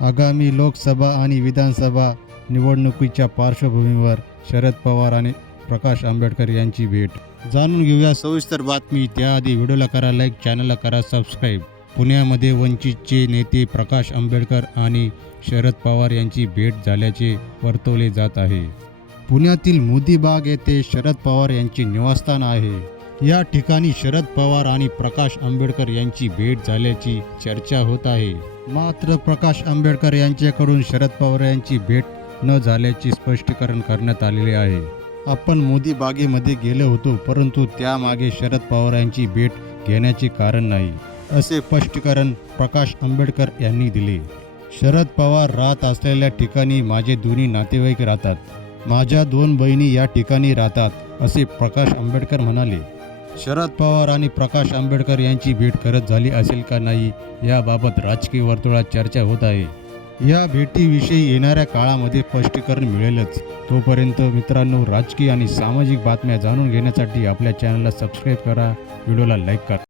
आगामी लोकसभा आणि विधानसभा निवडणुकीच्या पार्श्वभूमीवर शरद पवार आणि प्रकाश आंबेडकर यांची भेट. जाणून घेऊया सविस्तर बातमी. त्याआधी व्हिडिओला करा लाईक चॅनलला करा सबस्क्राईब. पुण्यामध्ये वंचितचे नेते प्रकाश आंबेडकर आणि शरद पवार यांची भेट झाल्याचे वर्तवले जात आहे. पुण्यातील मोदीबाग येथे शरद पवार यांचे निवासस्थान आहे. या ठिकाणी शरद पवार आणि प्रकाश आंबेडकर यांची भेट झाल्याची चर्चा होत आहे. मात्र प्रकाश आंबेडकर यांच्याकडून शरद पवार यांची भेट न झाल्याचे स्पष्टीकरण करण्यात आलेले आहे. आपण मोदी बागेमध्ये गेलो होतो परंतु त्यामागे शरद पवार यांची भेट घेण्याचे कारण नाही असे स्पष्टीकरण प्रकाश आंबेडकर यांनी दिले. शरद पवार राहत असलेल्या ठिकाणी माझे दोन्ही नातेवाईक राहतात. माझ्या दोन बहिणी या ठिकाणी राहतात असे प्रकाश आंबेडकर म्हणाले. शरद पवार आणि प्रकाश आंबेडकर यांची भेट करत झाली असेल का नाही याबाबत राजकीय वर्तुळात चर्चा होत आहे. या भेटीविषयी येणाऱ्या काळामध्ये स्पष्टीकरण मिळेलच. तोपर्यंत मित्रांनो राजकीय आणि सामाजिक बातम्या जाणून घेण्यासाठी आपल्या चॅनलला सबस्क्राईब करा व्हिडिओला लाईक करा.